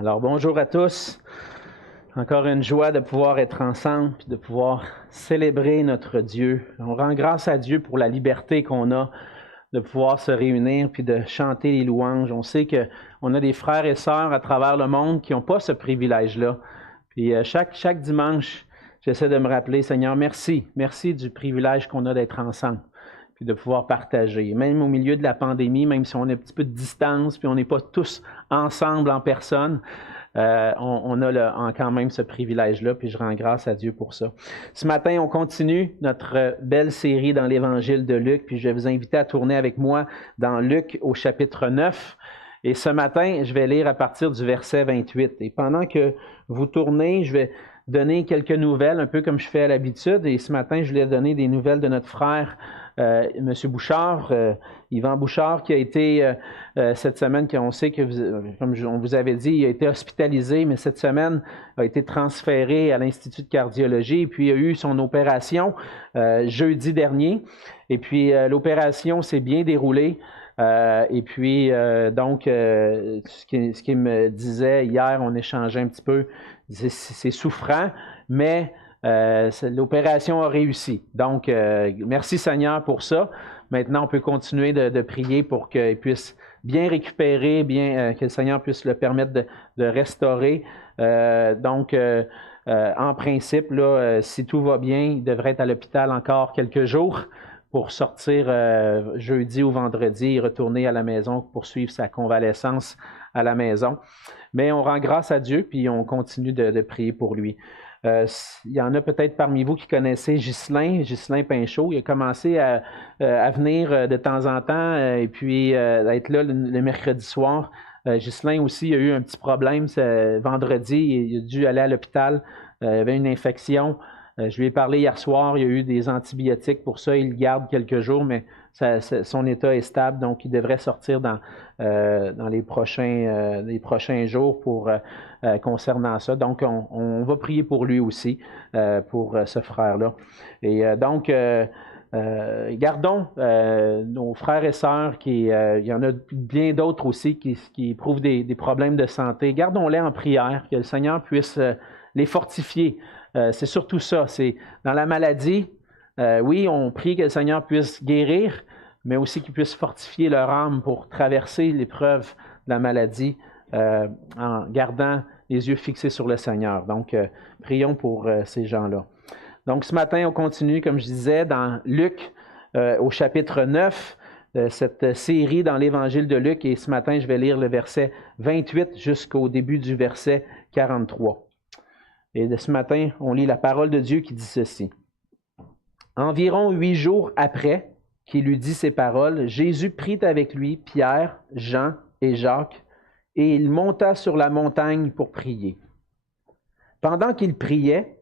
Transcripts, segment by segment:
Alors bonjour à tous. Encore une joie de pouvoir être ensemble et de pouvoir célébrer notre Dieu. On rend grâce à Dieu pour la liberté qu'on a de pouvoir se réunir puis de chanter les louanges. On sait qu'on a des frères et sœurs à travers le monde qui n'ont pas ce privilège-là. Puis chaque dimanche, j'essaie de me rappeler, Seigneur, merci. Merci du privilège qu'on a d'être ensemble puis de pouvoir partager. Même au milieu de la pandémie, même si on a un petit peu de distance puis on n'est pas tous ensemble en personne, on a quand même ce privilège-là, puis je rends grâce à Dieu pour ça. Ce matin, on continue notre belle série dans l'Évangile de Luc, puis je vais vous inviter à tourner avec moi dans Luc au chapitre 9. Et ce matin, je vais lire à partir du verset 28. Et pendant que vous tournez, je vais donner quelques nouvelles, un peu comme je fais à l'habitude. Et ce matin, je voulais donner des nouvelles de notre frère, M. Bouchard, Yvan Bouchard, qui a été cette semaine, on sait que, comme on vous avait dit, il a été hospitalisé, mais cette semaine a été transféré à l'Institut de cardiologie, et puis il a eu son opération jeudi dernier. Et puis l'opération s'est bien déroulée. Et puis, donc, ce qu'il me disait hier, on échangeait un petit peu, c'est souffrant, mais l'opération a réussi. Donc, merci Seigneur pour ça. Maintenant, on peut continuer de prier pour qu'il puisse bien récupérer, que le Seigneur puisse le permettre de restaurer. Donc, en principe, là, si tout va bien, il devrait être à l'hôpital encore quelques jours pour sortir jeudi ou vendredi et retourner à la maison pour poursuivre sa convalescence à la maison. Mais on rend grâce à Dieu, puis on continue de prier pour lui. Il y en a peut-être parmi vous qui connaissez Ghislain Pinchot. Il a commencé à venir de temps en temps et puis être là le mercredi soir. Ghislain aussi a eu un petit problème vendredi. Il a dû aller à l'hôpital. Il avait une infection. Je lui ai parlé hier soir, il y a eu des antibiotiques pour ça, il le garde quelques jours, mais son état est stable, donc il devrait sortir dans les prochains jours concernant ça. Donc, on va prier pour lui aussi, pour ce frère-là. Et donc, gardons nos frères et sœurs, il y en a bien d'autres aussi qui éprouvent des problèmes de santé. Gardons-les en prière, que le Seigneur puisse les fortifier. C'est surtout ça, c'est dans la maladie, oui, on prie que le Seigneur puisse guérir, mais aussi qu'il puisse fortifier leur âme pour traverser l'épreuve de la maladie en gardant les yeux fixés sur le Seigneur. Donc, prions pour ces gens-là. Donc, ce matin, on continue, comme je disais, dans Luc au chapitre 9, cette série dans l'Évangile de Luc, et ce matin, je vais lire le verset 28 jusqu'au début du verset 43. Et de ce matin, on lit la parole de Dieu qui dit ceci. Environ 8 jours après qu'il eut dit ces paroles, Jésus prit avec lui Pierre, Jean et Jacques, et il monta sur la montagne pour prier. Pendant qu'il priait,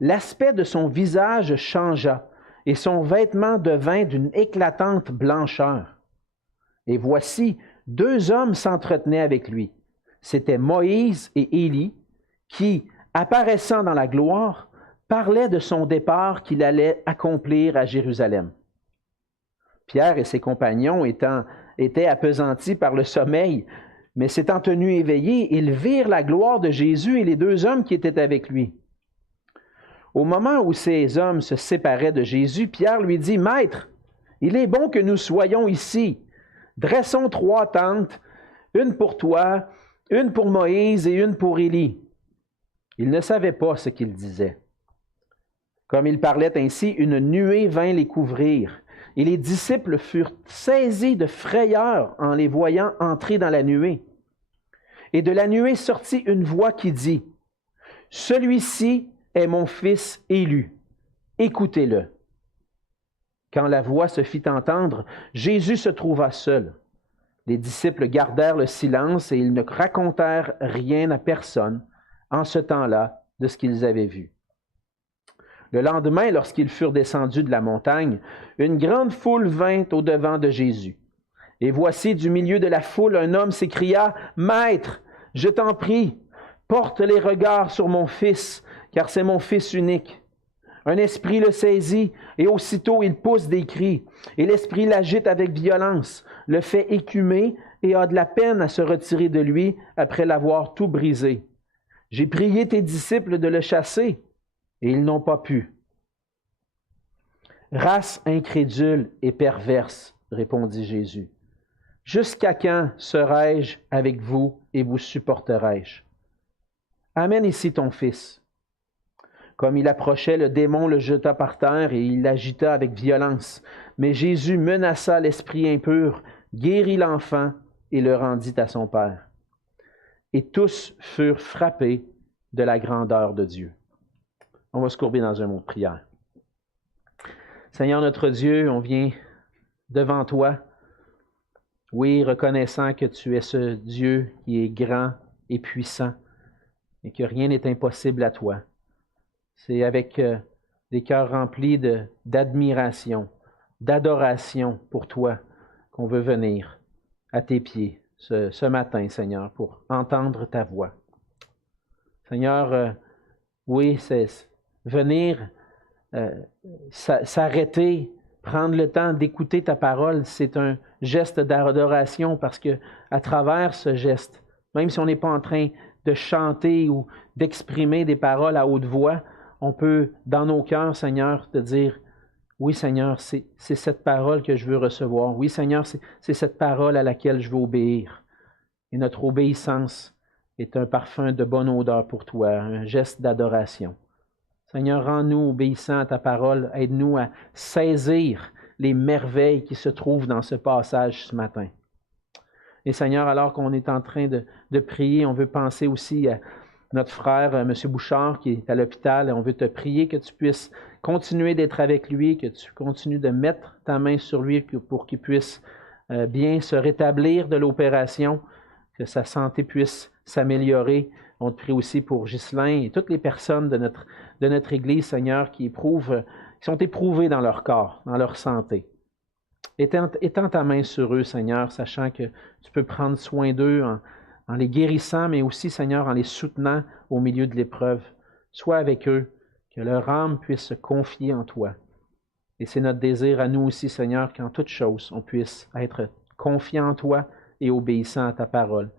l'aspect de son visage changea, et son vêtement devint d'une éclatante blancheur. Et voici, 2 hommes s'entretenaient avec lui. C'étaient Moïse et Élie, qui, apparaissant dans la gloire, parlait de son départ qu'il allait accomplir à Jérusalem. Pierre et ses compagnons étaient appesantis par le sommeil, mais s'étant tenus éveillés, ils virent la gloire de Jésus et les 2 hommes qui étaient avec lui. Au moment où ces hommes se séparaient de Jésus, Pierre lui dit, « Maître, il est bon que nous soyons ici. Dressons 3 tentes, une pour toi, une pour Moïse et une pour Élie. » Il ne savait pas ce qu'il disait. Comme il parlait ainsi, une nuée vint les couvrir, et les disciples furent saisis de frayeur en les voyant entrer dans la nuée. Et de la nuée sortit une voix qui dit, « Celui-ci est mon fils élu, écoutez-le. » Quand la voix se fit entendre, Jésus se trouva seul. Les disciples gardèrent le silence et ils ne racontèrent rien à personne en ce temps-là, de ce qu'ils avaient vu. Le lendemain, lorsqu'ils furent descendus de la montagne, une grande foule vint au-devant de Jésus. Et voici, du milieu de la foule, un homme s'écria, « Maître, je t'en prie, porte les regards sur mon fils, car c'est mon fils unique. Un esprit le saisit, et aussitôt il pousse des cris, et l'esprit l'agite avec violence, le fait écumer, et a de la peine à se retirer de lui après l'avoir tout brisé. J'ai prié tes disciples de le chasser, et ils n'ont pas pu. » « Race incrédule et perverse, répondit Jésus. Jusqu'à quand serai-je avec vous et vous supporterai-je? Amène ici ton fils. Comme il approchait, le démon le jeta par terre et il l'agita avec violence. Mais Jésus menaça l'esprit impur, guérit l'enfant et le rendit à son père. Et tous furent frappés de la grandeur de Dieu. On va se courber dans un mot de prière. Seigneur notre Dieu, on vient devant toi, oui, reconnaissant que tu es ce Dieu qui est grand et puissant et que rien n'est impossible à toi. C'est avec des cœurs remplis d'admiration, d'adoration pour toi qu'on veut venir à tes pieds ce matin, Seigneur, pour entendre ta voix. Seigneur, oui, c'est venir s'arrêter, prendre le temps d'écouter ta parole, c'est un geste d'adoration parce que à travers ce geste, même si on n'est pas en train de chanter ou d'exprimer des paroles à haute voix, on peut, dans nos cœurs, Seigneur, te dire, oui, Seigneur, c'est cette parole que je veux recevoir. Oui, Seigneur, c'est cette parole à laquelle je veux obéir. Et notre obéissance est un parfum de bonne odeur pour toi, un geste d'adoration. Seigneur, rends-nous obéissants à ta parole. Aide-nous à saisir les merveilles qui se trouvent dans ce passage ce matin. Et Seigneur, alors qu'on est en train de prier, on veut penser aussi à notre frère, M. Bouchard, qui est à l'hôpital. On veut te prier que tu puisses continuer d'être avec lui, que tu continues de mettre ta main sur lui pour qu'il puisse bien se rétablir de l'opération, que sa santé puisse s'améliorer. On te prie aussi pour Ghislain et toutes les personnes de notre Église, Seigneur, qui sont éprouvées dans leur corps, dans leur santé. Étends ta main sur eux, Seigneur, sachant que tu peux prendre soin d'eux en les guérissant, mais aussi, Seigneur, en les soutenant au milieu de l'épreuve. Sois avec eux, que leur âme puisse se confier en toi. Et c'est notre désir à nous aussi, Seigneur, qu'en toutes choses, on puisse être confiant en toi et obéissant à ta parole.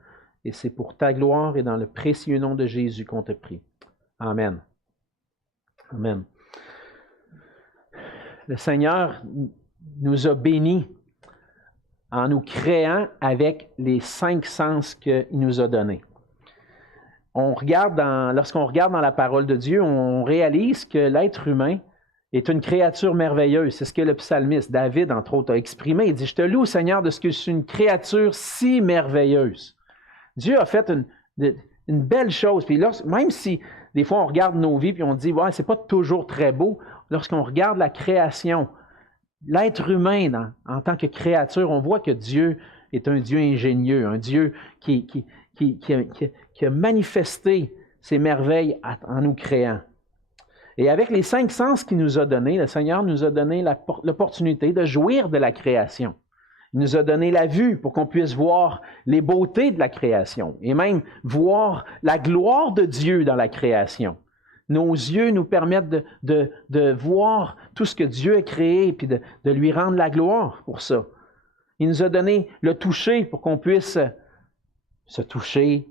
Et c'est pour ta gloire et dans le précieux nom de Jésus qu'on te prie. Amen. Amen. Le Seigneur nous a bénis en nous créant avec les 5 sens qu'il nous a donnés. Lorsqu'on regarde dans la parole de Dieu, on réalise que l'être humain est une créature merveilleuse. C'est ce que le psalmiste David, entre autres, a exprimé. Il dit, « Je te loue, Seigneur, de ce que je suis une créature si merveilleuse. » Dieu a fait une belle chose. Puis même si des fois on regarde nos vies et on dit, ouais, c'est pas toujours très beau, lorsqu'on regarde la création, l'être humain en tant que créature, on voit que Dieu est un Dieu ingénieux, un Dieu qui a manifesté ses merveilles en nous créant. Et avec les 5 sens qu'il nous a donnés, le Seigneur nous a donné l'opportunité de jouir de la création. Il nous a donné la vue pour qu'on puisse voir les beautés de la création et même voir la gloire de Dieu dans la création. Nos yeux nous permettent de voir tout ce que Dieu a créé et puis de lui rendre la gloire pour ça. Il nous a donné le toucher pour qu'on puisse se toucher,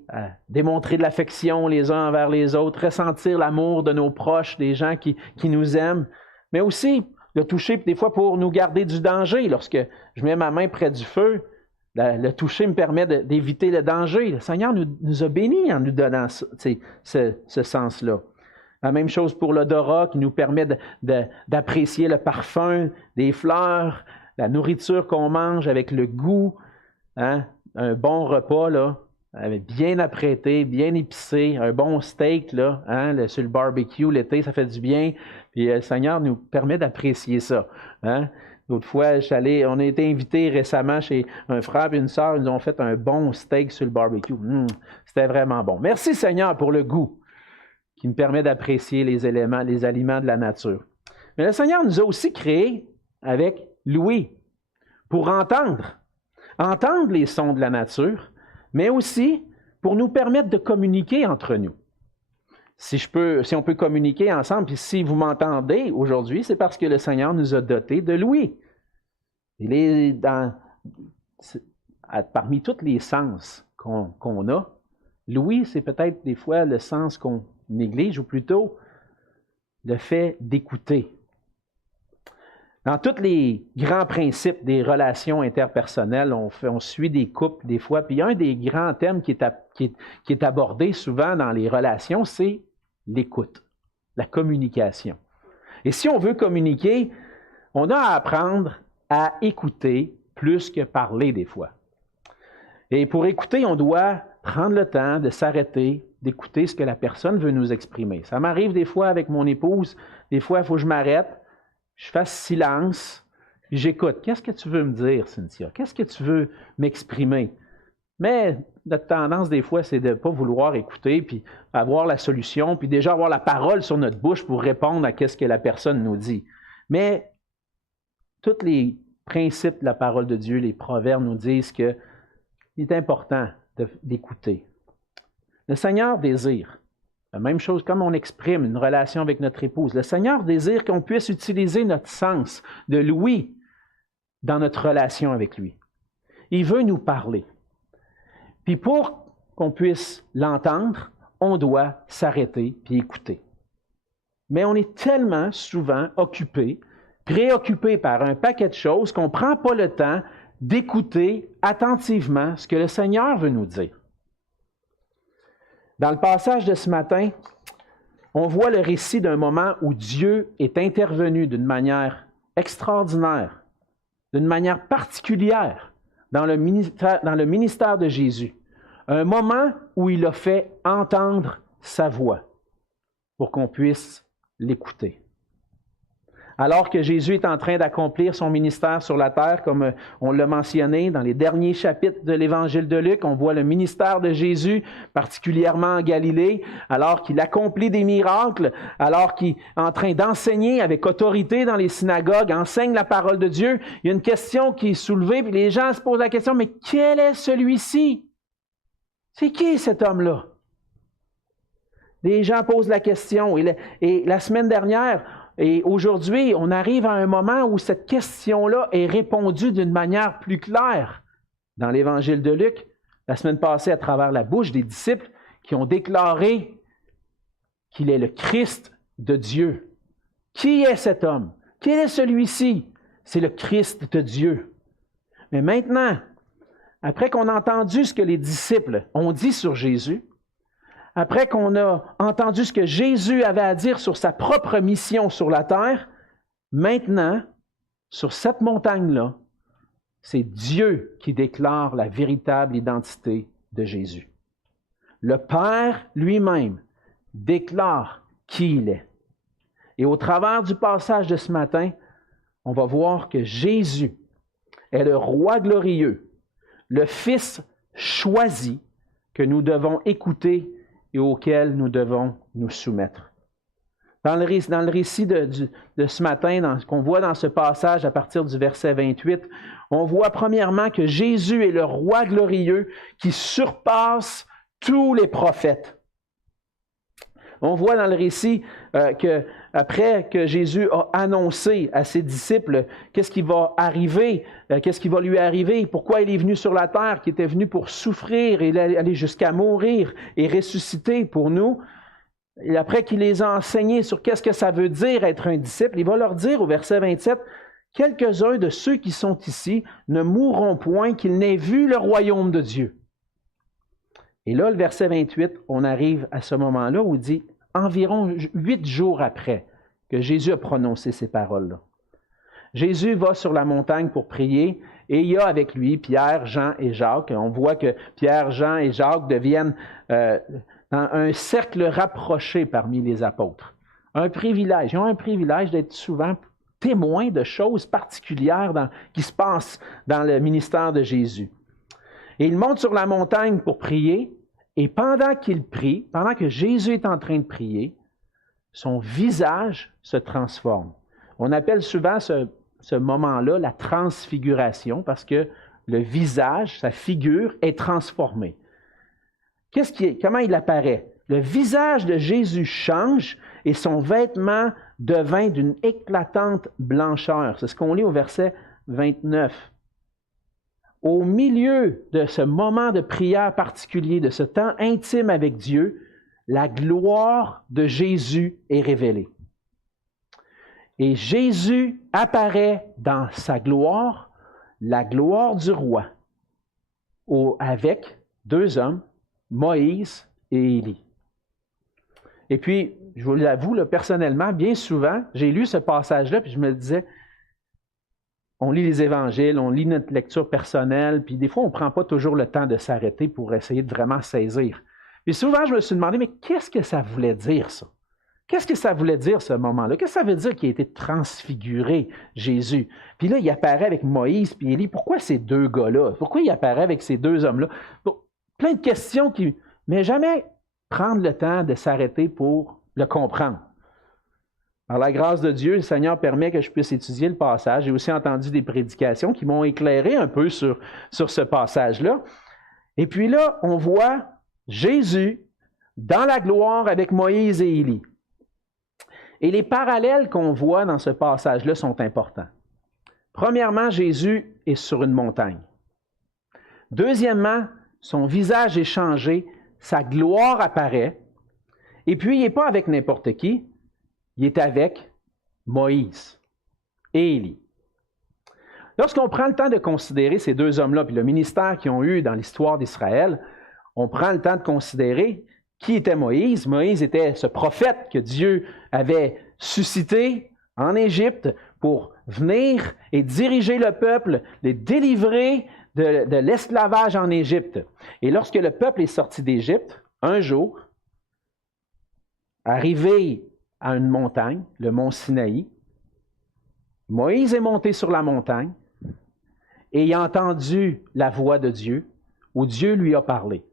démontrer de l'affection les uns envers les autres, ressentir l'amour de nos proches, des gens qui nous aiment, mais aussi le toucher des fois pour nous garder du danger. Lorsque je mets ma main près du feu, le toucher me permet d'éviter le danger. Le Seigneur nous a bénis en nous donnant ce sens-là. La même chose pour l'odorat qui nous permet d'apprécier le parfum des fleurs, la nourriture qu'on mange avec le goût, hein? Un bon repas, là, bien apprêté, bien épicé, un bon steak là, hein, sur le barbecue l'été, ça fait du bien. Puis le Seigneur nous permet d'apprécier ça. Hein? L'autre fois, on a été invités récemment chez un frère et une sœur, ils nous ont fait un bon steak sur le barbecue. C'était vraiment bon. Merci Seigneur pour le goût qui me permet d'apprécier les aliments de la nature. Mais le Seigneur nous a aussi créés avec l'ouïe pour entendre les sons de la nature, mais aussi pour nous permettre de communiquer entre nous. Si on peut communiquer ensemble, puis si vous m'entendez aujourd'hui, c'est parce que le Seigneur nous a dotés de l'ouïe. parmi tous les sens qu'on a, l'ouïe, c'est peut-être des fois le sens qu'on néglige, ou plutôt le fait d'écouter. Dans tous les grands principes des relations interpersonnelles, on suit des couples des fois, puis un des grands thèmes qui est abordé souvent dans les relations, c'est l'écoute, la communication. Et si on veut communiquer, on a à apprendre à écouter plus que parler des fois. Et pour écouter, on doit prendre le temps de s'arrêter, d'écouter ce que la personne veut nous exprimer. Ça m'arrive des fois avec mon épouse, des fois il faut que je m'arrête, je fasse silence, puis j'écoute. Qu'est-ce que tu veux me dire, Cynthia? Qu'est-ce que tu veux m'exprimer? Mais notre tendance, des fois, c'est de ne pas vouloir écouter, puis avoir la solution, puis déjà avoir la parole sur notre bouche pour répondre à ce que la personne nous dit. Mais tous les principes de la parole de Dieu, les proverbes nous disent qu'il est important d'écouter. Le Seigneur désire, la même chose comme on exprime une relation avec notre épouse, le Seigneur désire qu'on puisse utiliser notre sens de l'ouïe dans notre relation avec lui. Il veut nous parler. Puis pour qu'on puisse l'entendre, on doit s'arrêter puis écouter. Mais on est tellement souvent occupé, préoccupé par un paquet de choses qu'on ne prend pas le temps d'écouter attentivement ce que le Seigneur veut nous dire. Dans le passage de ce matin, on voit le récit d'un moment où Dieu est intervenu d'une manière extraordinaire, d'une manière particulière dans le ministère de Jésus. Un moment où il a fait entendre sa voix pour qu'on puisse l'écouter. Alors que Jésus est en train d'accomplir son ministère sur la terre, comme on l'a mentionné dans les derniers chapitres de l'Évangile de Luc, on voit le ministère de Jésus, particulièrement en Galilée, alors qu'il accomplit des miracles, alors qu'il est en train d'enseigner avec autorité dans les synagogues, enseigne la parole de Dieu. Il y a une question qui est soulevée, puis les gens se posent la question, mais quel est celui-ci? C'est qui cet homme-là? Les gens posent la question. Et la semaine dernière, et aujourd'hui, on arrive à un moment où cette question-là est répondue d'une manière plus claire. Dans l'Évangile de Luc, la semaine passée, à travers la bouche des disciples qui ont déclaré qu'il est le Christ de Dieu. Qui est cet homme? Quel est celui-ci? C'est le Christ de Dieu. Mais maintenant, après qu'on a entendu ce que les disciples ont dit sur Jésus, après qu'on a entendu ce que Jésus avait à dire sur sa propre mission sur la terre, maintenant, sur cette montagne-là, c'est Dieu qui déclare la véritable identité de Jésus. Le Père lui-même déclare qui il est. Et au travers du passage de ce matin, on va voir que Jésus est le roi glorieux, le Fils choisi que nous devons écouter et auquel nous devons nous soumettre. Dans le récit de ce matin, qu'on voit dans ce passage à partir du verset 28, on voit premièrement que Jésus est le roi glorieux qui surpasse tous les prophètes. On voit dans le récit qu'après que Jésus a annoncé à ses disciples qu'est-ce qui va arriver, qu'est-ce qui va lui arriver, pourquoi il est venu sur la terre, qu'il était venu pour souffrir et aller jusqu'à mourir et ressusciter pour nous. Et après qu'il les a enseignés sur qu'est-ce que ça veut dire être un disciple, il va leur dire au verset 27, « Quelques-uns de ceux qui sont ici ne mourront point qu'ils n'aient vu le royaume de Dieu. » Et là, le verset 28, on arrive à ce moment-là où il dit, environ 8 jours après que Jésus a prononcé ces paroles-là. Jésus va sur la montagne pour prier et il y a avec lui Pierre, Jean et Jacques. On voit que Pierre, Jean et Jacques deviennent dans un cercle rapproché parmi les apôtres. Un privilège. Ils ont un privilège d'être souvent témoins de choses particulières qui se passent dans le ministère de Jésus. Et ils montent sur la montagne pour prier. Et pendant qu'il prie, pendant que Jésus est en train de prier, son visage se transforme. On appelle souvent ce moment-là la transfiguration parce que le visage, sa figure, est transformée. Comment il apparaît? Le visage de Jésus change et son vêtement devint d'une éclatante blancheur. C'est ce qu'on lit au verset 29. au milieu de ce moment de prière particulier, de ce temps intime avec Dieu, la gloire de Jésus est révélée. Et Jésus apparaît dans sa gloire, la gloire du roi, avec deux hommes, Moïse et Élie. Et puis, je vous l'avoue, là, personnellement, bien souvent, j'ai lu ce passage-là, puis je me disais, on lit les évangiles, on lit notre lecture personnelle, puis des fois, on ne prend pas toujours le temps de s'arrêter pour essayer de vraiment saisir. Puis souvent, je me suis demandé, mais qu'est-ce que ça voulait dire, ça? Qu'est-ce que ça voulait dire, ce moment-là? Qu'est-ce que ça veut dire qu'il a été transfiguré, Jésus? Puis là, il apparaît avec Moïse puis Élie. Pourquoi ces deux gars-là? Pourquoi il apparaît avec ces deux hommes-là? Plein de questions qui... Mais jamais prendre le temps de s'arrêter pour le comprendre. Par la grâce de Dieu, le Seigneur permet que je puisse étudier le passage. J'ai aussi entendu des prédications qui m'ont éclairé un peu sur ce passage-là. Et puis là, on voit Jésus dans la gloire avec Moïse et Élie. Et les parallèles qu'on voit dans ce passage-là sont importants. Premièrement, Jésus est sur une montagne. Deuxièmement, son visage est changé, sa gloire apparaît. Et puis, il n'est pas avec n'importe qui, il est avec Moïse et Élie. Lorsqu'on prend le temps de considérer ces deux hommes-là, puis le ministère qu'ils ont eu dans l'histoire d'Israël, on prend le temps de considérer qui était Moïse. Moïse était ce prophète que Dieu avait suscité en Égypte pour venir et diriger le peuple, les délivrer de l'esclavage en Égypte. Et lorsque le peuple est sorti d'Égypte, un jour, arrivé à une montagne, le mont Sinaï, Moïse est monté sur la montagne et il a entendu la voix de Dieu, où Dieu lui a parlé.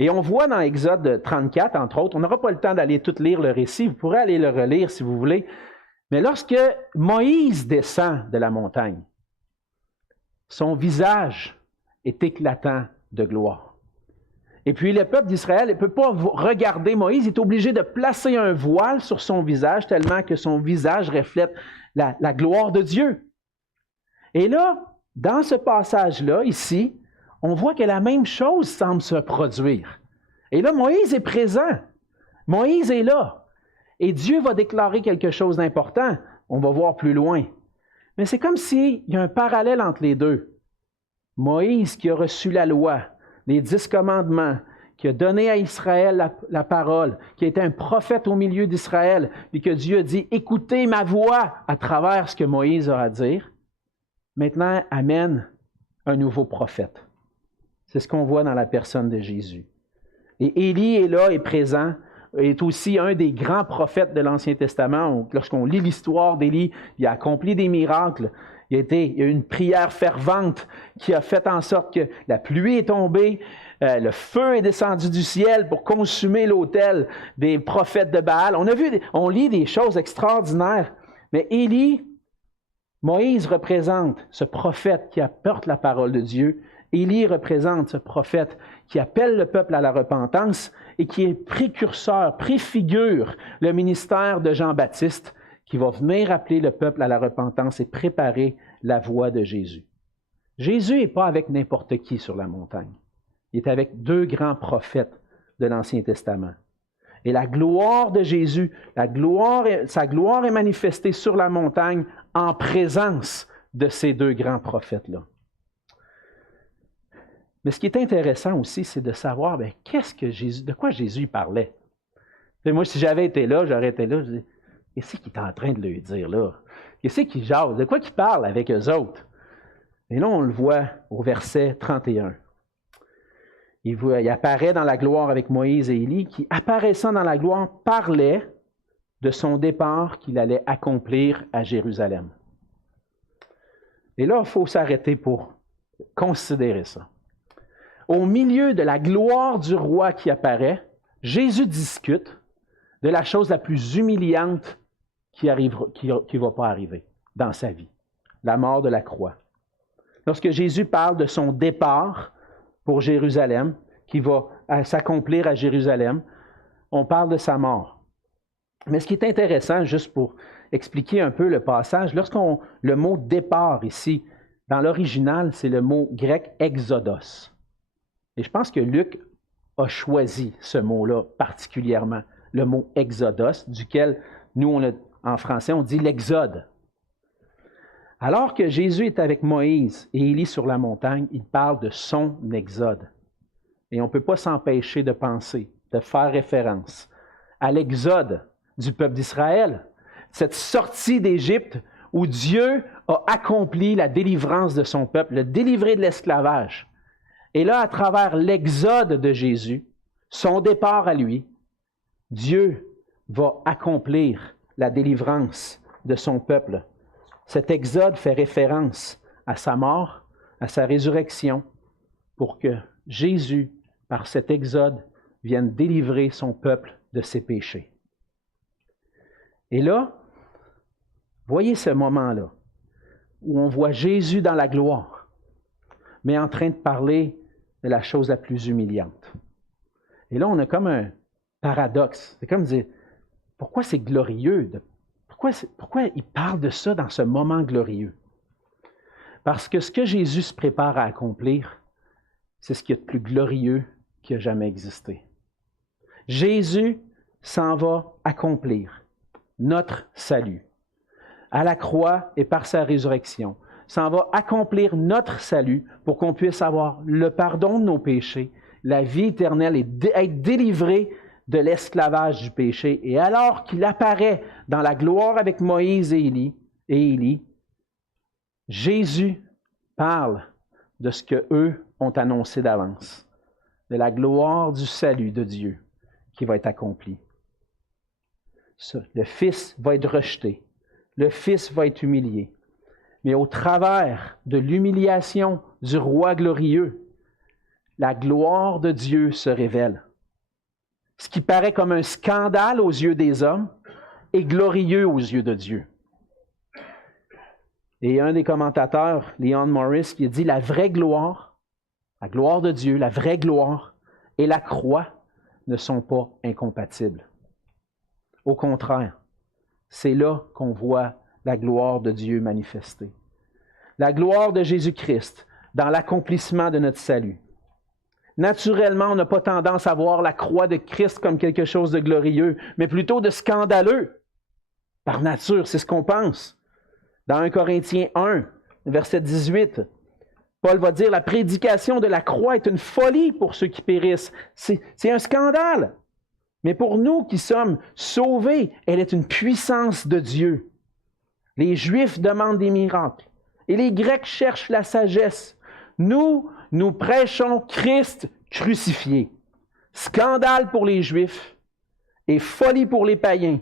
Et on voit dans Exode 34, entre autres, on n'aura pas le temps d'aller tout lire le récit, vous pourrez aller le relire si vous voulez, mais lorsque Moïse descend de la montagne, son visage est éclatant de gloire. Et puis le peuple d'Israël ne peut pas regarder Moïse, il est obligé de placer un voile sur son visage tellement que son visage reflète la gloire de Dieu. Et là, dans ce passage-là, ici, on voit que la même chose semble se produire. Et là, Moïse est présent. Moïse est là. Et Dieu va déclarer quelque chose d'important. On va voir plus loin. Mais c'est comme s'il y a un parallèle entre les deux. Moïse qui a reçu la loi, les 10 commandements, qui a donné à Israël la parole, qui a été un prophète au milieu d'Israël, puis que Dieu a dit, écoutez ma voix à travers ce que Moïse a à dire, maintenant amène un nouveau prophète. C'est ce qu'on voit dans la personne de Jésus. Et Élie est là, est présent, est aussi un des grands prophètes de l'Ancien Testament. Lorsqu'on lit l'histoire d'Élie, il a accompli des miracles. Il y a eu une prière fervente qui a fait en sorte que la pluie est tombée, le feu est descendu du ciel pour consumer l'autel des prophètes de Baal. On lit des choses extraordinaires. Mais Élie, Moïse représente ce prophète qui apporte la parole de Dieu. Élie représente ce prophète qui appelle le peuple à la repentance et qui est précurseur, préfigure le ministère de Jean-Baptiste qui va venir appeler le peuple à la repentance et préparer la voie de Jésus. Jésus n'est pas avec n'importe qui sur la montagne. Il est avec deux grands prophètes de l'Ancien Testament. Et la gloire de Jésus, sa gloire est manifestée sur la montagne en présence de ces deux grands prophètes-là. Mais ce qui est intéressant aussi, c'est de savoir de quoi Jésus parlait. Et moi, si j'avais été là, j'aurais été là, je dis, qu'est-ce qu'il est en train de lui dire là? Qu'est-ce qu'il jase? De quoi qu'il parle avec eux autres? Et là, on le voit au verset 31. Il apparaît dans la gloire avec Moïse et Élie, qui, apparaissant dans la gloire, parlait de son départ qu'il allait accomplir à Jérusalem. Et là, il faut s'arrêter pour considérer ça. Au milieu de la gloire du roi qui apparaît, Jésus discute de la chose la plus humiliante qui ne va pas arriver dans sa vie, la mort de la croix. Lorsque Jésus parle de son départ pour Jérusalem, qui va s'accomplir à Jérusalem, on parle de sa mort. Mais ce qui est intéressant, juste pour expliquer un peu le passage, le mot « départ » ici, Dans l'original, c'est le mot grec exodos. Et je pense que Luc a choisi ce mot-là particulièrement, le mot exodos, duquel nous, en français, on dit l'exode. Alors que Jésus est avec Moïse et Élie sur la montagne, il parle de son exode. Et on ne peut pas s'empêcher de penser, de faire référence à l'exode du peuple d'Israël, cette sortie d'Égypte où Dieu a accompli la délivrance de son peuple, le délivré de l'esclavage. Et là, à travers l'exode de Jésus, son départ à lui, Dieu va accomplir la délivrance de son peuple. Cet exode fait référence à sa mort, à sa résurrection, pour que Jésus, par cet exode, vienne délivrer son peuple de ses péchés. Et là, voyez ce moment-là, où on voit Jésus dans la gloire, mais en train de parler de la chose la plus humiliante. Et là, on a comme un paradoxe. C'est comme dire, pourquoi c'est glorieux? Pourquoi il parle de ça dans ce moment glorieux? Parce que ce que Jésus se prépare à accomplir, c'est ce qu'il y a de plus glorieux qui a jamais existé. Jésus s'en va accomplir notre salut. À la croix et par sa résurrection, s'en va accomplir notre salut pour qu'on puisse avoir le pardon de nos péchés, la vie éternelle et être délivré de l'esclavage du péché. Et alors qu'il apparaît dans la gloire avec Moïse et Élie, Jésus parle de ce qu'eux ont annoncé d'avance, de la gloire du salut de Dieu qui va être accomplie. Le Fils va être rejeté, le Fils va être humilié, mais au travers de l'humiliation du roi glorieux, la gloire de Dieu se révèle. Ce qui paraît comme un scandale aux yeux des hommes est glorieux aux yeux de Dieu. Et un des commentateurs, Leon Morris, qui a dit la vraie gloire, la gloire de Dieu, la vraie gloire et la croix ne sont pas incompatibles. Au contraire, c'est là qu'on voit la gloire de Dieu manifestée. La gloire de Jésus-Christ dans l'accomplissement de notre salut. Naturellement, on n'a pas tendance à voir la croix de Christ comme quelque chose de glorieux, mais plutôt de scandaleux. Par nature, c'est ce qu'on pense. Dans 1 Corinthiens 1, verset 18, Paul va dire, la prédication de la croix est une folie pour ceux qui périssent. C'est un scandale. Mais pour nous qui sommes sauvés, elle est une puissance de Dieu. Les Juifs demandent des miracles et les Grecs cherchent la sagesse. Nous prêchons Christ crucifié. Scandale pour les Juifs et folie pour les païens,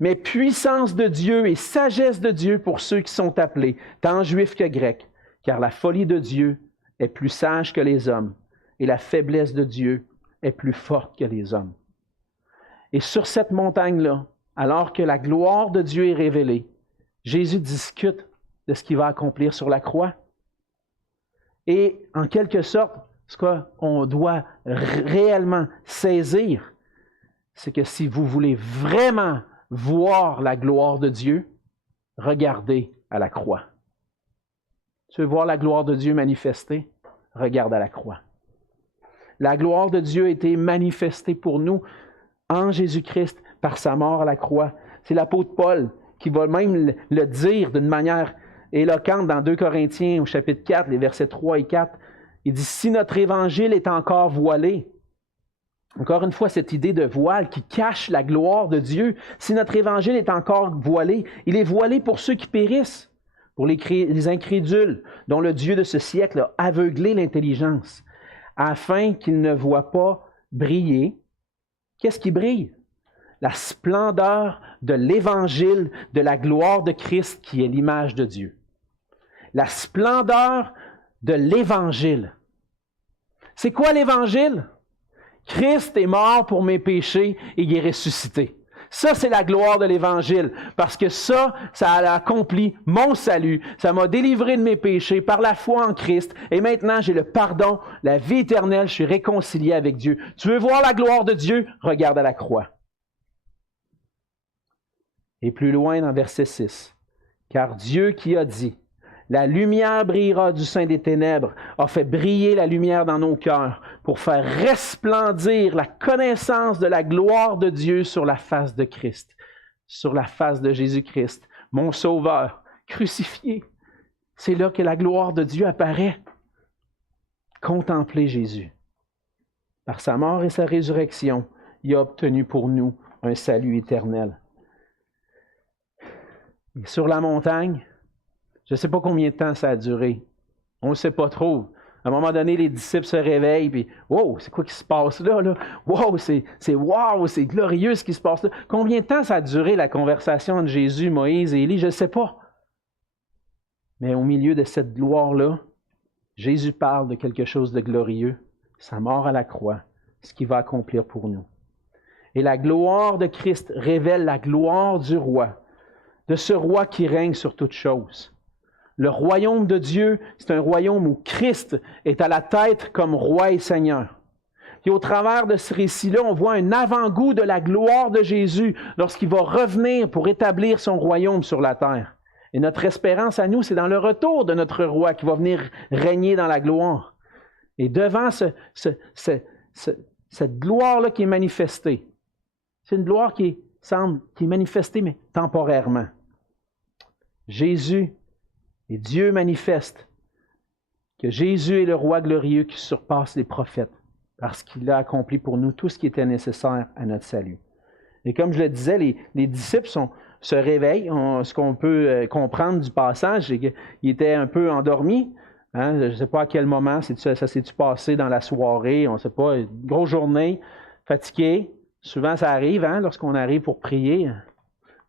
mais puissance de Dieu et sagesse de Dieu pour ceux qui sont appelés, tant Juifs que Grecs, car la folie de Dieu est plus sage que les hommes et la faiblesse de Dieu est plus forte que les hommes. Et sur cette montagne-là, alors que la gloire de Dieu est révélée, Jésus discute de ce qu'il va accomplir sur la croix. Et en quelque sorte, ce qu'on doit réellement saisir, c'est que si vous voulez vraiment voir la gloire de Dieu, regardez à la croix. Tu veux voir la gloire de Dieu manifestée? Regarde à la croix. La gloire de Dieu a été manifestée pour nous en Jésus-Christ par sa mort à la croix. C'est l'apôtre Paul qui va même le dire d'une manière éloquente dans 2 Corinthiens au chapitre 4, les versets 3 et 4. Il dit, si notre évangile est encore voilé, encore une fois, cette idée de voile qui cache la gloire de Dieu, si notre évangile est encore voilé, il est voilé pour ceux qui périssent, pour les incrédules, dont le Dieu de ce siècle a aveuglé l'intelligence, afin qu'ils ne voient pas briller. Qu'est-ce qui brille? La splendeur de l'évangile, de la gloire de Christ qui est l'image de Dieu. La splendeur de l'évangile. C'est quoi l'évangile? Christ est mort pour mes péchés et il est ressuscité. Ça, c'est la gloire de l'Évangile, parce que ça a accompli mon salut. Ça m'a délivré de mes péchés par la foi en Christ. Et maintenant, j'ai le pardon, la vie éternelle, je suis réconcilié avec Dieu. Tu veux voir la gloire de Dieu? Regarde à la croix. Et plus loin dans verset 6, « Car Dieu qui a dit, La lumière brillera du sein des ténèbres, a fait briller la lumière dans nos cœurs pour faire resplendir la connaissance de la gloire de Dieu sur la face de Christ, sur la face de Jésus-Christ, mon Sauveur, crucifié. C'est là que la gloire de Dieu apparaît. Contemplez Jésus. Par sa mort et sa résurrection, il a obtenu pour nous un salut éternel. Et sur la montagne, je ne sais pas combien de temps ça a duré. On ne sait pas trop. À un moment donné, les disciples se réveillent, puis « Wow, c'est quoi qui se passe là? Wow, c'est glorieux ce qui se passe là. » Combien de temps ça a duré la conversation entre Jésus, Moïse et Élie? Je ne sais pas. Mais au milieu de cette gloire-là, Jésus parle de quelque chose de glorieux, sa mort à la croix, ce qu'il va accomplir pour nous. Et la gloire de Christ révèle la gloire du roi, de ce roi qui règne sur toutes choses. Le royaume de Dieu, c'est un royaume où Christ est à la tête comme roi et seigneur. Et au travers de ce récit-là, on voit un avant-goût de la gloire de Jésus lorsqu'il va revenir pour établir son royaume sur la terre. Et notre espérance à nous, c'est dans le retour de notre roi qui va venir régner dans la gloire. Et devant cette gloire-là qui est manifestée, c'est une gloire qui est manifestée, mais temporairement. Jésus et Dieu manifeste que Jésus est le roi glorieux qui surpasse les prophètes parce qu'il a accompli pour nous tout ce qui était nécessaire à notre salut. Et comme je le disais, les disciples se réveillent. Ce qu'on peut comprendre du passage, c'est qu'ils étaient un peu endormis. Hein? Je ne sais pas à quel moment ça s'est-tu passé dans la soirée. On ne sait pas. Une grosse journée, fatigué. Souvent, ça arrive, hein, lorsqu'on arrive pour prier.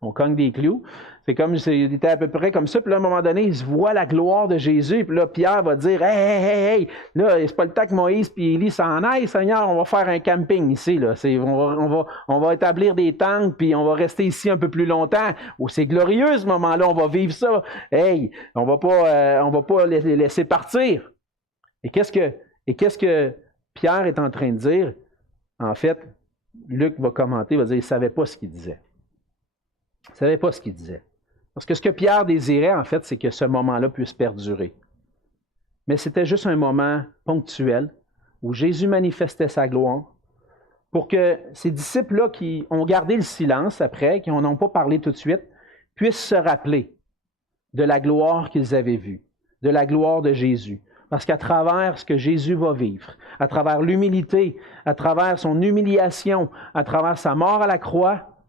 On cogne des clous. C'est comme, il était à peu près comme ça. Puis là, à un moment donné, il se voit la gloire de Jésus. Puis là, Pierre va dire, hey, là, c'est pas le temps que Moïse puis Élie s'en aillent, Seigneur, on va faire un camping ici. Là. On va établir des tentes, puis on va rester ici un peu plus longtemps. Oh, c'est glorieux ce moment-là, on va vivre ça. Hey, on va pas les laisser partir. Et qu'est-ce que Pierre est en train de dire? En fait, Luc va commenter, va dire, il ne savait pas ce qu'il disait. Il ne savait pas ce qu'il disait. Parce que ce que Pierre désirait, en fait, c'est que ce moment-là puisse perdurer. Mais c'était juste un moment ponctuel où Jésus manifestait sa gloire pour que ces disciples-là qui ont gardé le silence après, qui n'en ont pas parlé tout de suite, puissent se rappeler de la gloire qu'ils avaient vue, de la gloire de Jésus. Parce qu'à travers ce que Jésus va vivre, à travers l'humilité, à travers son humiliation, à travers sa mort à la croix,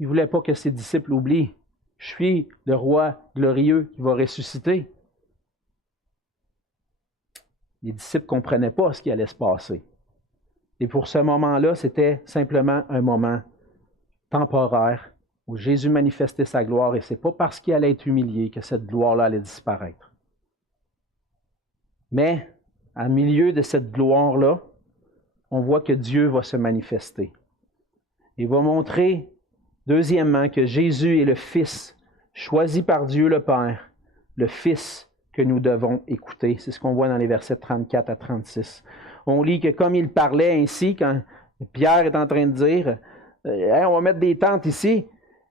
il ne voulait pas que ses disciples oublient. Je suis le roi glorieux qui va ressusciter. Les disciples ne comprenaient pas ce qui allait se passer. Et pour ce moment-là, c'était simplement un moment temporaire où Jésus manifestait sa gloire et ce n'est pas parce qu'il allait être humilié que cette gloire-là allait disparaître. Mais, au milieu de cette gloire-là, on voit que Dieu va se manifester. Il va montrer, deuxièmement, que Jésus est le Fils choisi par Dieu le Père, le Fils que nous devons écouter. C'est ce qu'on voit dans les versets 34 à 36. On lit que comme il parlait ainsi, quand Pierre est en train de dire hey, « on va mettre des tentes ici »,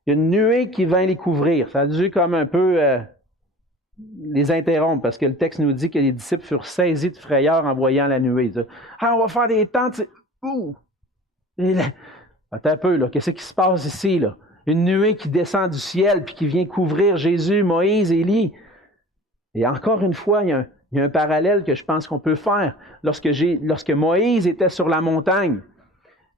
il y a une nuée qui vint les couvrir. Ça a dû comme un peu les interrompre, parce que le texte nous dit que les disciples furent saisis de frayeur en voyant la nuée. Ils disent « Ah, on va faire des tentes. » Ouh! Attends un peu, là. Qu'est-ce qui se passe ici? Là? Une nuée qui descend du ciel puis qui vient couvrir Jésus, Moïse, Élie. Et encore une fois, il y a un parallèle que je pense qu'on peut faire. Lorsque Moïse était sur la montagne,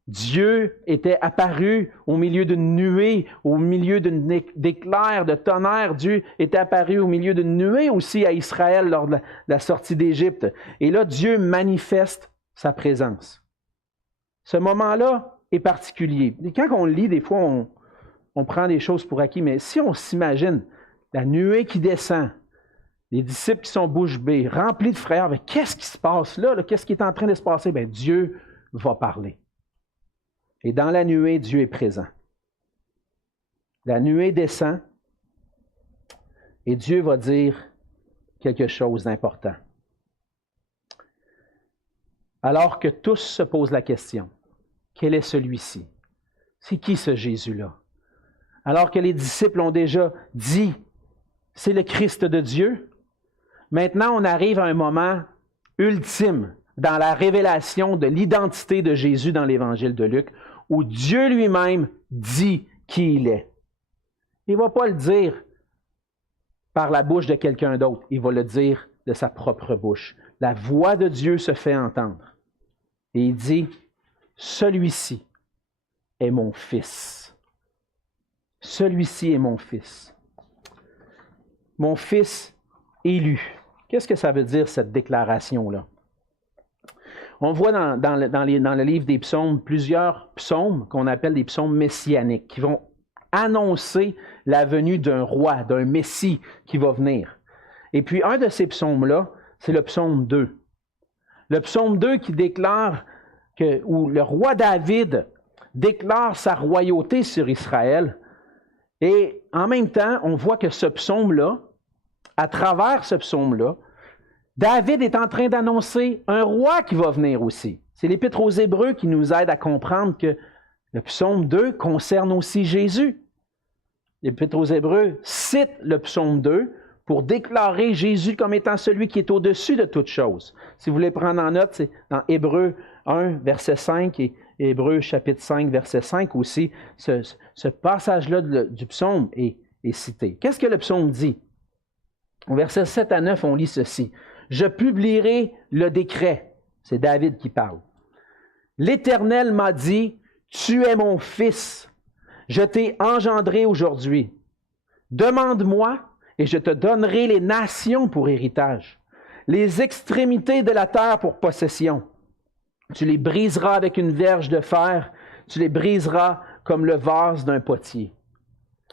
Dieu était apparu au milieu d'une nuée, au milieu d'éclairs, de tonnerre. Dieu était apparu au milieu d'une nuée aussi à Israël lors de la sortie d'Égypte. Et là, Dieu manifeste sa présence. Ce moment-là est particulier. Et quand on le lit, des fois, on prend des choses pour acquis, mais si on s'imagine la nuée qui descend, les disciples qui sont bouche bée, remplis de frayeur, mais qu'est-ce qui se passe là? Qu'est-ce qui est en train de se passer? Bien, Dieu va parler. Et dans la nuée, Dieu est présent. La nuée descend et Dieu va dire quelque chose d'important. Alors que tous se posent la question, quel est celui-ci? C'est qui ce Jésus-là? Alors que les disciples ont déjà dit, c'est le Christ de Dieu. Maintenant, on arrive à un moment ultime dans la révélation de l'identité de Jésus dans l'Évangile de Luc, où Dieu lui-même dit qui il est. Il ne va pas le dire par la bouche de quelqu'un d'autre, il va le dire de sa propre bouche. La voix de Dieu se fait entendre. Et il dit, celui-ci est mon fils. Celui-ci est mon fils. Mon fils élu. Qu'est-ce que ça veut dire, cette déclaration-là? On voit dans le livre des psaumes plusieurs psaumes qu'on appelle des psaumes messianiques, qui vont annoncer la venue d'un roi, d'un Messie qui va venir. Et puis un de ces psaumes-là, c'est le psaume 2. Le psaume 2 qui déclare où le roi David déclare sa royauté sur Israël. Et en même temps, on voit que ce psaume-là, à travers ce psaume-là, David est en train d'annoncer un roi qui va venir aussi. C'est l'Épître aux Hébreux qui nous aide à comprendre que le psaume 2 concerne aussi Jésus. L'Épître aux Hébreux cite le psaume 2 pour déclarer Jésus comme étant celui qui est au-dessus de toutes choses. Si vous voulez prendre en note, c'est dans Hébreux 1, verset 5 et Hébreux chapitre 5, verset 5 aussi, ce passage-là du psaume est cité. Qu'est-ce que le psaume dit? Au verset 7 à 9, on lit ceci. « Je publierai le décret. » C'est David qui parle. « L'Éternel m'a dit, tu es mon fils. Je t'ai engendré aujourd'hui. Demande-moi et je te donnerai les nations pour héritage, les extrémités de la terre pour possession. Tu les briseras avec une verge de fer, tu les briseras comme le vase d'un potier. »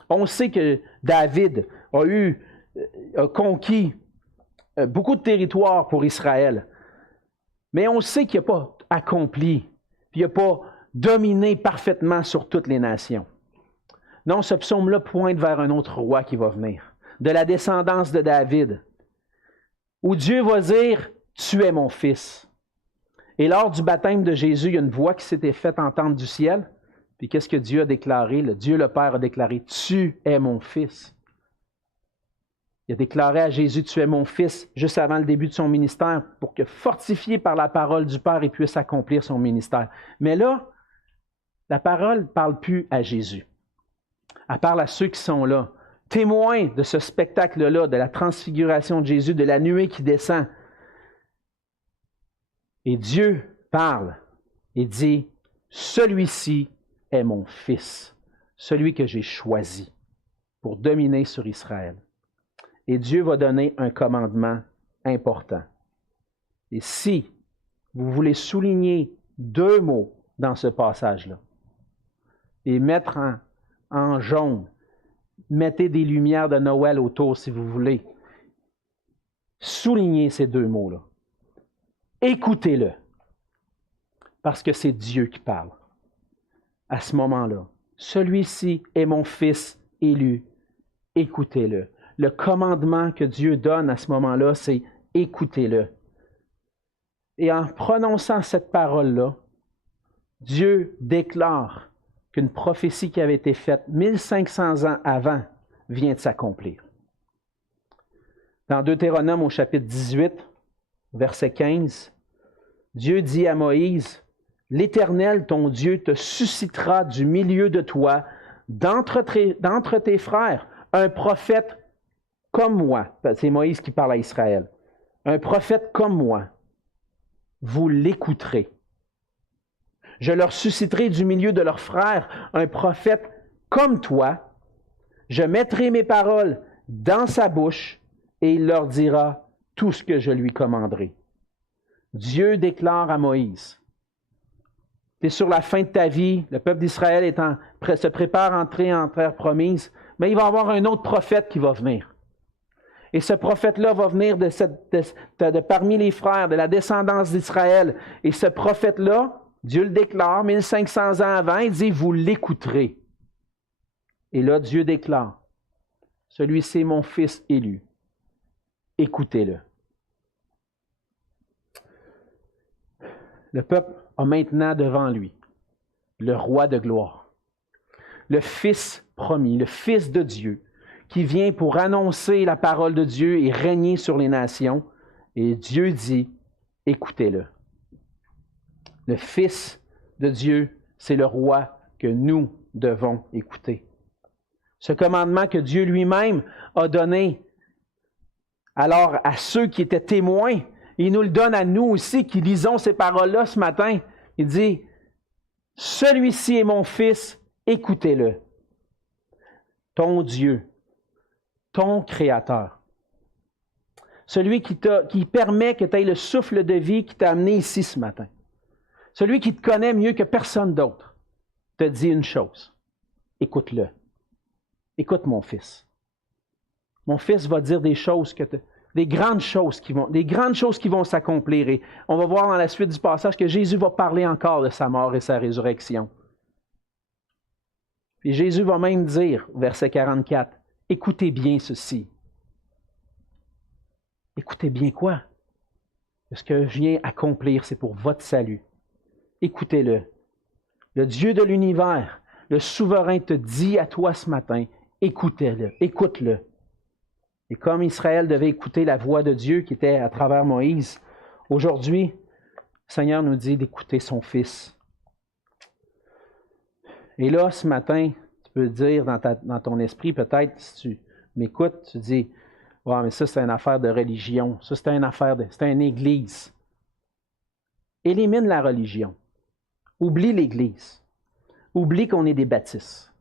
On sait que David a conquis beaucoup de territoires pour Israël, mais on sait qu'il n'a pas accompli, puis il n'a pas dominé parfaitement sur toutes les nations. Non, ce psaume-là pointe vers un autre roi qui va venir, de la descendance de David, où Dieu va dire « Tu es mon fils ». Et lors du baptême de Jésus, il y a une voix qui s'était faite entendre du ciel. Puis qu'est-ce que Dieu a déclaré? Dieu le Père a déclaré « Tu es mon fils ». Il a déclaré à Jésus « Tu es mon fils » juste avant le début de son ministère pour que, fortifié par la parole du Père, il puisse accomplir son ministère. Mais là, la parole ne parle plus à Jésus. Elle parle à ceux qui sont là, témoins de ce spectacle-là, de la transfiguration de Jésus, de la nuée qui descend. Et Dieu parle et dit, « Celui-ci est mon fils, celui que j'ai choisi pour dominer sur Israël. » Et Dieu va donner un commandement important. Et si vous voulez souligner 2 mots dans ce passage-là, et mettre en jaune, mettez des lumières de Noël autour si vous voulez, soulignez ces 2 mots-là. Écoutez-le, parce que c'est Dieu qui parle à ce moment-là. Celui-ci est mon fils élu, écoutez-le. Le commandement que Dieu donne à ce moment-là, c'est écoutez-le. Et en prononçant cette parole-là, Dieu déclare qu'une prophétie qui avait été faite 1500 ans avant vient de s'accomplir. Dans Deutéronome au chapitre 18, verset 15, Dieu dit à Moïse, « L'Éternel, ton Dieu, te suscitera du milieu de toi, d'entre tes frères, un prophète comme moi. » C'est Moïse qui parle à Israël. « Un prophète comme moi. Vous l'écouterez. Je leur susciterai du milieu de leurs frères un prophète comme toi. Je mettrai mes paroles dans sa bouche et il leur dira tout ce que je lui commanderai. » Dieu déclare à Moïse, tu es sur la fin de ta vie, le peuple d'Israël se prépare à entrer en terre promise, mais il va y avoir un autre prophète qui va venir. Et ce prophète-là va venir de parmi les frères, de la descendance d'Israël. Et ce prophète-là, Dieu le déclare 1500 ans avant, il dit, vous l'écouterez. Et là, Dieu déclare, celui-ci est mon fils élu. Écoutez-le. Le peuple a maintenant devant lui le roi de gloire, le Fils promis, le Fils de Dieu, qui vient pour annoncer la parole de Dieu et régner sur les nations. Et Dieu dit, écoutez-le. Le Fils de Dieu, c'est le roi que nous devons écouter. Ce commandement que Dieu lui-même a donné alors à ceux qui étaient témoins, il nous le donne à nous aussi qui lisons ces paroles-là ce matin. Il dit, « Celui-ci est mon Fils, écoutez-le. » Ton Dieu, ton Créateur, celui qui permet que tu aies le souffle de vie qui t'a amené ici ce matin, celui qui te connaît mieux que personne d'autre, te dit une chose, écoute-le. Écoute mon fils. Mon fils va dire des choses des grandes choses qui vont s'accomplir. Et on va voir dans la suite du passage que Jésus va parler encore de sa mort et sa résurrection. Et Jésus va même dire, verset 44, « Écoutez bien ceci. » Écoutez bien quoi? Ce que je viens accomplir, c'est pour votre salut. Écoutez-le. Le Dieu de l'univers, le souverain te dit à toi ce matin, écoutez-le, écoute-le. Et comme Israël devait écouter la voix de Dieu qui était à travers Moïse, aujourd'hui, le Seigneur nous dit d'écouter son Fils. Et là, ce matin, tu peux dire dans ton esprit, peut-être, si tu m'écoutes, tu dis, « Ouais, mais ça, c'est une affaire de religion. Ça, c'est une église. » Élimine la religion. Oublie l'Église. Oublie qu'on est des baptistes.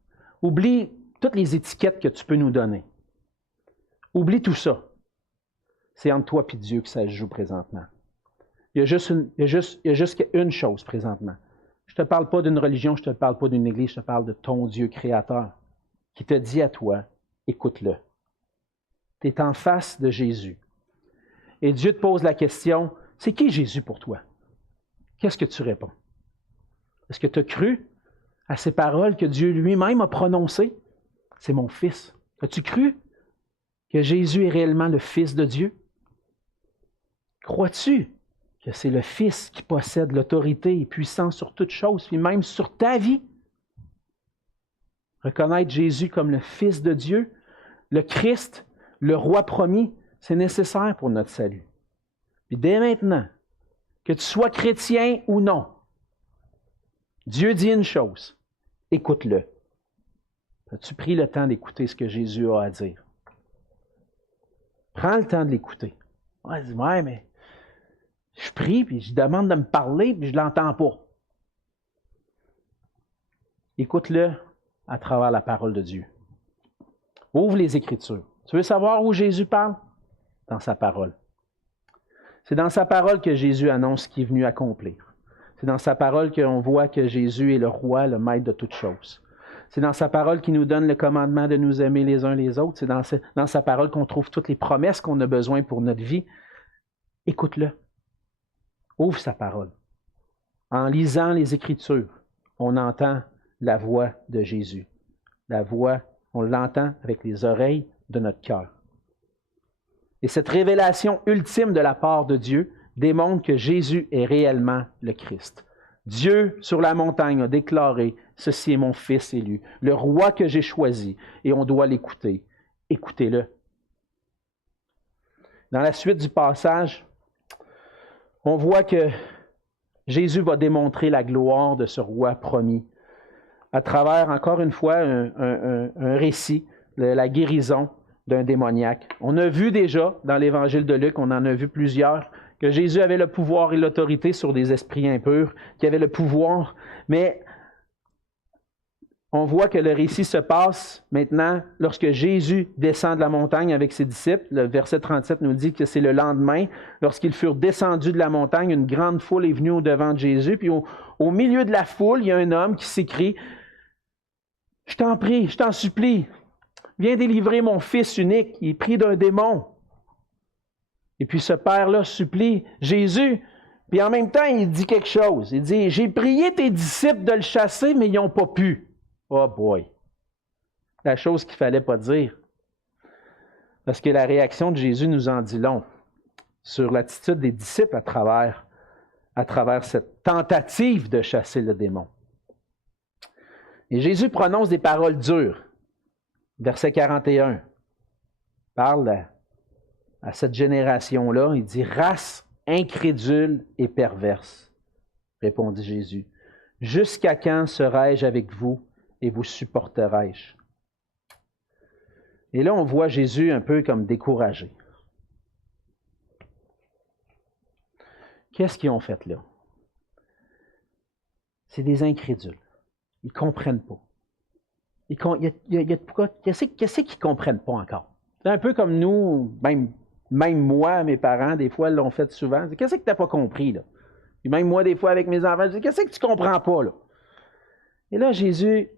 Oublie toutes les étiquettes que tu peux nous donner. Oublie tout ça. C'est entre toi et Dieu que ça se joue présentement. Il y a juste une chose présentement. Je ne te parle pas d'une religion, je ne te parle pas d'une église, je te parle de ton Dieu créateur qui te dit à toi, écoute-le. Tu es en face de Jésus. Et Dieu te pose la question, c'est qui Jésus pour toi? Qu'est-ce que tu réponds? Est-ce que tu as cru à ces paroles que Dieu lui-même a prononcées? C'est mon Fils. As-tu cru que Jésus est réellement le Fils de Dieu? Crois-tu que c'est le Fils qui possède l'autorité et puissance sur toutes choses, puis même sur ta vie? Reconnaître Jésus comme le Fils de Dieu, le Christ, le roi promis, c'est nécessaire pour notre salut. Puis dès maintenant, que tu sois chrétien ou non, Dieu dit une chose, écoute-le. As-tu pris le temps d'écouter ce que Jésus a à dire? Prends le temps de l'écouter. Ouais, mais je prie, puis je demande de me parler, puis je ne l'entends pas. Écoute-le à travers la parole de Dieu. Ouvre les Écritures. Tu veux savoir où Jésus parle? Dans sa parole. C'est dans sa parole que Jésus annonce ce qu'il est venu accomplir. C'est dans sa parole qu'on voit que Jésus est le roi, le maître de toutes choses. C'est dans sa parole qu'il nous donne le commandement de nous aimer les uns les autres. C'est dans sa parole qu'on trouve toutes les promesses qu'on a besoin pour notre vie. Écoute-le. Ouvre sa parole. En lisant les Écritures, on entend la voix de Jésus. La voix, on l'entend avec les oreilles de notre cœur. Et cette révélation ultime de la part de Dieu démontre que Jésus est réellement le Christ. Dieu, sur la montagne, a déclaré, « Ceci est mon Fils élu, le roi que j'ai choisi, et on doit l'écouter. Écoutez-le. » Dans la suite du passage, on voit que Jésus va démontrer la gloire de ce roi promis à travers, encore une fois, un récit, la guérison d'un démoniaque. On a vu déjà dans l'Évangile de Luc, on en a vu plusieurs, que Jésus avait le pouvoir et l'autorité sur des esprits impurs, qu'il avait le pouvoir, mais on voit que le récit se passe maintenant lorsque Jésus descend de la montagne avec ses disciples. Le verset 37 nous dit que c'est le lendemain, lorsqu'ils furent descendus de la montagne, une grande foule est venue au-devant de Jésus, puis au milieu de la foule, il y a un homme qui s'écrie, « Je t'en prie, je t'en supplie, viens délivrer mon fils unique, il est pris d'un démon. » Et puis ce père-là supplie Jésus, puis en même temps, il dit quelque chose. Il dit, « J'ai prié tes disciples de le chasser, mais ils n'ont pas pu. » Oh boy! La chose qu'il ne fallait pas dire. Parce que la réaction de Jésus nous en dit long sur l'attitude des disciples à travers cette tentative de chasser le démon. Et Jésus prononce des paroles dures. Verset 41. parle à cette génération-là, il dit « Race incrédule et perverse », répondit Jésus. « Jusqu'à quand serai-je avec vous et vous supporterai-je? » Et là, on voit Jésus un peu comme découragé. Qu'est-ce qu'ils ont fait là? C'est des incrédules. Ils ne comprennent pas. Qu'est-ce qu'ils ne comprennent pas encore? C'est un peu comme nous, même moi, mes parents, des fois, l'ont fait souvent. Qu'est-ce que tu n'as pas compris, là? Et même moi, des fois, avec mes enfants, je dis, qu'est-ce que tu ne comprends pas, là? Et là, Jésus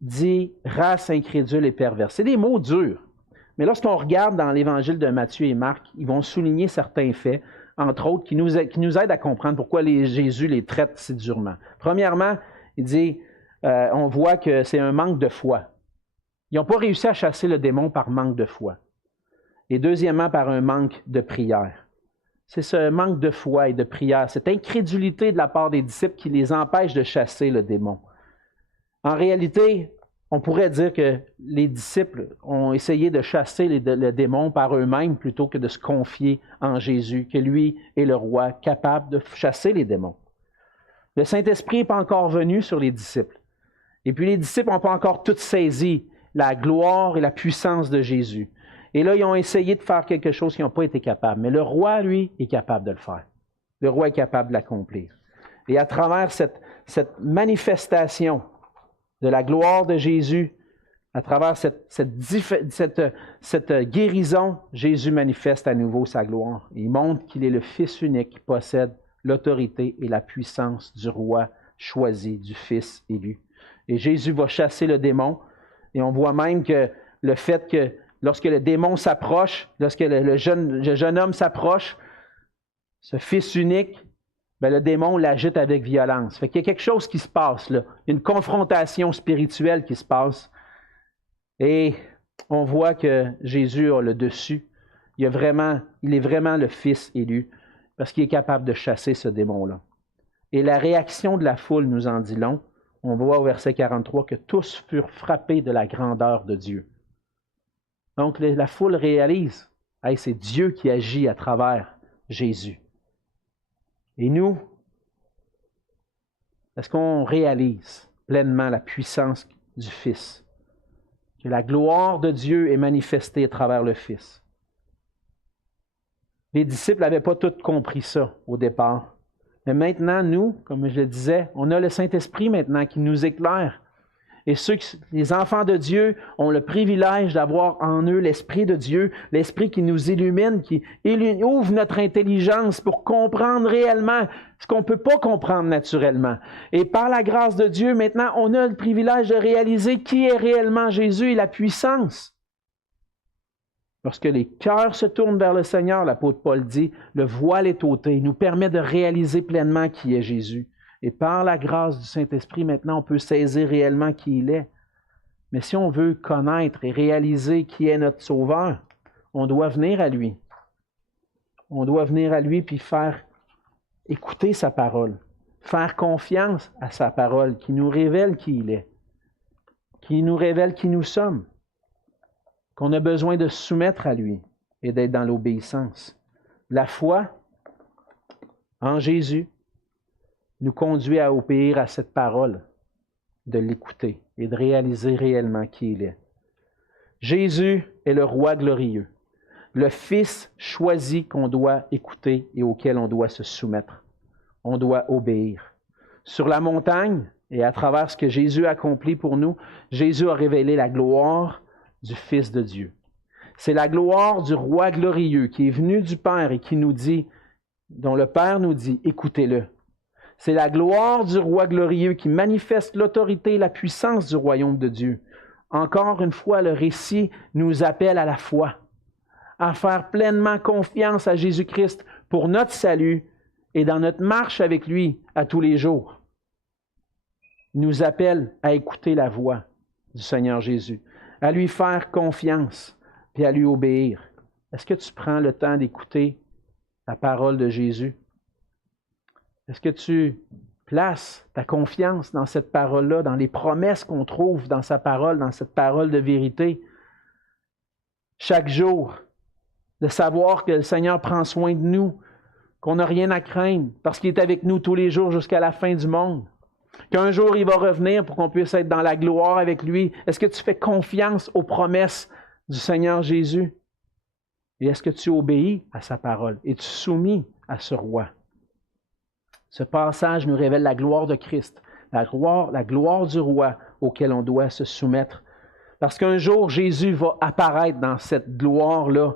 dit race incrédule et perverse. C'est des mots durs. Mais lorsqu'on regarde dans l'Évangile de Matthieu et Marc, ils vont souligner certains faits, entre autres, qui nous aident à comprendre pourquoi Jésus les traite si durement. Premièrement, il dit, on voit que c'est un manque de foi. Ils n'ont pas réussi à chasser le démon par manque de foi. Et deuxièmement, par un manque de prière. C'est ce manque de foi et de prière, cette incrédulité de la part des disciples qui les empêche de chasser le démon. En réalité, on pourrait dire que les disciples ont essayé de chasser le démon par eux-mêmes plutôt que de se confier en Jésus, que lui est le roi capable de chasser les démons. Le Saint-Esprit n'est pas encore venu sur les disciples. Et puis les disciples n'ont pas encore tout saisi la gloire et la puissance de Jésus. Et là, ils ont essayé de faire quelque chose qu'ils n'ont pas été capables. Mais le roi, lui, est capable de le faire. Le roi est capable de l'accomplir. Et à travers cette manifestation de la gloire de Jésus, à travers cette guérison, Jésus manifeste à nouveau sa gloire. Il montre qu'il est le Fils unique qui possède l'autorité et la puissance du roi choisi, du Fils élu. Et Jésus va chasser le démon. Et on voit même que le fait que lorsque le démon s'approche, lorsque le jeune homme s'approche, ce Fils unique, le démon l'agite avec violence. Fait qu'il y a quelque chose qui se passe là, une confrontation spirituelle qui se passe. Et on voit que Jésus a le dessus. Il est vraiment le Fils élu parce qu'il est capable de chasser ce démon-là. Et la réaction de la foule nous en dit long. On voit au verset 43 que tous furent frappés de la grandeur de Dieu. Donc la foule réalise, hey, c'est Dieu qui agit à travers Jésus. Et nous, est-ce qu'on réalise pleinement la puissance du Fils? Que la gloire de Dieu est manifestée à travers le Fils. Les disciples n'avaient pas tous compris ça au départ. Mais maintenant, nous, comme je le disais, on a le Saint-Esprit maintenant qui nous éclaire. Et les enfants de Dieu ont le privilège d'avoir en eux l'Esprit de Dieu, l'Esprit qui nous illumine, qui ouvre notre intelligence pour comprendre réellement ce qu'on ne peut pas comprendre naturellement. Et par la grâce de Dieu, maintenant, on a le privilège de réaliser qui est réellement Jésus et la puissance. Lorsque les cœurs se tournent vers le Seigneur, l'apôtre Paul dit, le voile est ôté. Il nous permet de réaliser pleinement qui est Jésus. Et par la grâce du Saint-Esprit, maintenant, on peut saisir réellement qui il est. Mais si on veut connaître et réaliser qui est notre Sauveur, on doit venir à lui. On doit venir à lui puis faire écouter sa parole, faire confiance à sa parole qui nous révèle qui il est, qui nous révèle qui nous sommes, qu'on a besoin de se soumettre à lui et d'être dans l'obéissance. La foi en Jésus nous conduit à obéir à cette parole, de l'écouter et de réaliser réellement qui il est. Jésus est le roi glorieux, le Fils choisi qu'on doit écouter et auquel on doit se soumettre. On doit obéir. Sur la montagne, et à travers ce que Jésus a accompli pour nous, Jésus a révélé la gloire du Fils de Dieu. C'est la gloire du roi glorieux qui est venu du Père et qui nous dit, dont le Père nous dit, écoutez-le. C'est la gloire du roi glorieux qui manifeste l'autorité et la puissance du royaume de Dieu. Encore une fois, le récit nous appelle à la foi, à faire pleinement confiance à Jésus-Christ pour notre salut et dans notre marche avec lui à tous les jours. Il nous appelle à écouter la voix du Seigneur Jésus, à lui faire confiance et à lui obéir. Est-ce que tu prends le temps d'écouter la parole de Jésus? Est-ce que tu places ta confiance dans cette parole-là, dans les promesses qu'on trouve dans sa parole, dans cette parole de vérité? chaque jour, de savoir que le Seigneur prend soin de nous, qu'on n'a rien à craindre parce qu'il est avec nous tous les jours jusqu'à la fin du monde. Qu'un jour, il va revenir pour qu'on puisse être dans la gloire avec lui. Est-ce que tu fais confiance aux promesses du Seigneur Jésus? Et est-ce que tu obéis à sa parole? Es-tu soumis à ce roi? Ce passage nous révèle la gloire de Christ, la gloire du roi auquel on doit se soumettre. Parce qu'un jour, Jésus va apparaître dans cette gloire-là,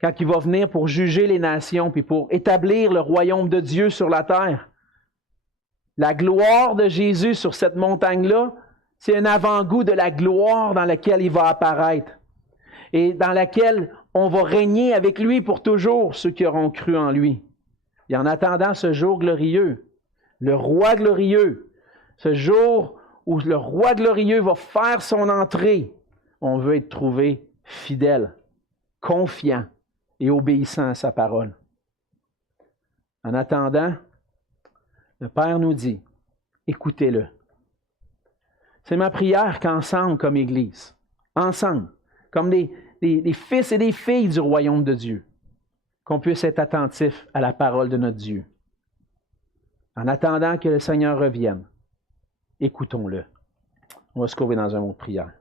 quand il va venir pour juger les nations, puis pour établir le royaume de Dieu sur la terre. La gloire de Jésus sur cette montagne-là, c'est un avant-goût de la gloire dans laquelle il va apparaître et dans laquelle on va régner avec lui pour toujours, ceux qui auront cru en lui. Et en attendant ce jour glorieux, le roi glorieux, ce jour où le roi glorieux va faire son entrée, on veut être trouvé fidèle, confiant et obéissant à sa parole. En attendant, le Père nous dit, écoutez-le. C'est ma prière qu'ensemble, comme Église, ensemble, comme des fils et des filles du royaume de Dieu, qu'on puisse être attentifs à la parole de notre Dieu. En attendant que le Seigneur revienne, écoutons-le. On va se courber dans un mot de prière.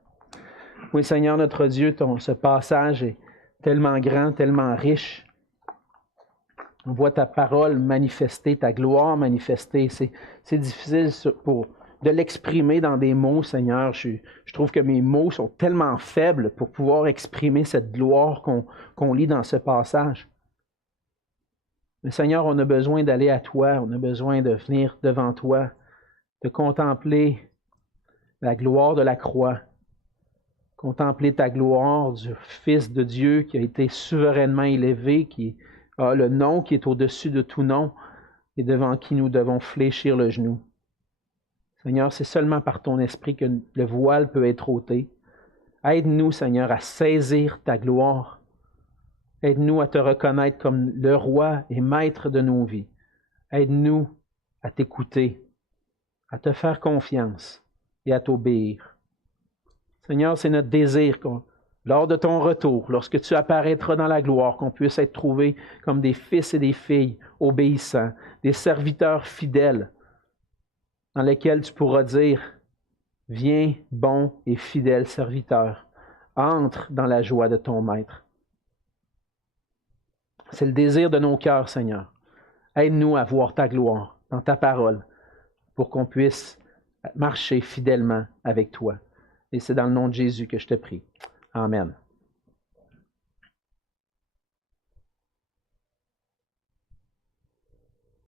Oui, Seigneur notre Dieu, ce passage est tellement grand, tellement riche. On voit ta parole manifester, ta gloire manifester. C'est difficile de l'exprimer dans des mots, Seigneur. Je trouve que mes mots sont tellement faibles pour pouvoir exprimer cette gloire qu'on lit dans ce passage. Mais Seigneur, on a besoin d'aller à toi, on a besoin de venir devant toi, de contempler la gloire de la croix, contempler ta gloire du Fils de Dieu qui a été souverainement élevé, qui a le nom qui est au-dessus de tout nom et devant qui nous devons fléchir le genou. Seigneur, c'est seulement par ton esprit que le voile peut être ôté. Aide-nous, Seigneur, à saisir ta gloire. Aide-nous à te reconnaître comme le roi et maître de nos vies. Aide-nous à t'écouter, à te faire confiance et à t'obéir. Seigneur, c'est notre désir lors de ton retour, lorsque tu apparaîtras dans la gloire, qu'on puisse être trouvés comme des fils et des filles obéissants, des serviteurs fidèles, dans lesquels tu pourras dire, « Viens, bon et fidèle serviteur, entre dans la joie de ton maître. » C'est le désir de nos cœurs, Seigneur. Aide-nous à voir ta gloire dans ta parole pour qu'on puisse marcher fidèlement avec toi. Et c'est dans le nom de Jésus que je te prie. Amen.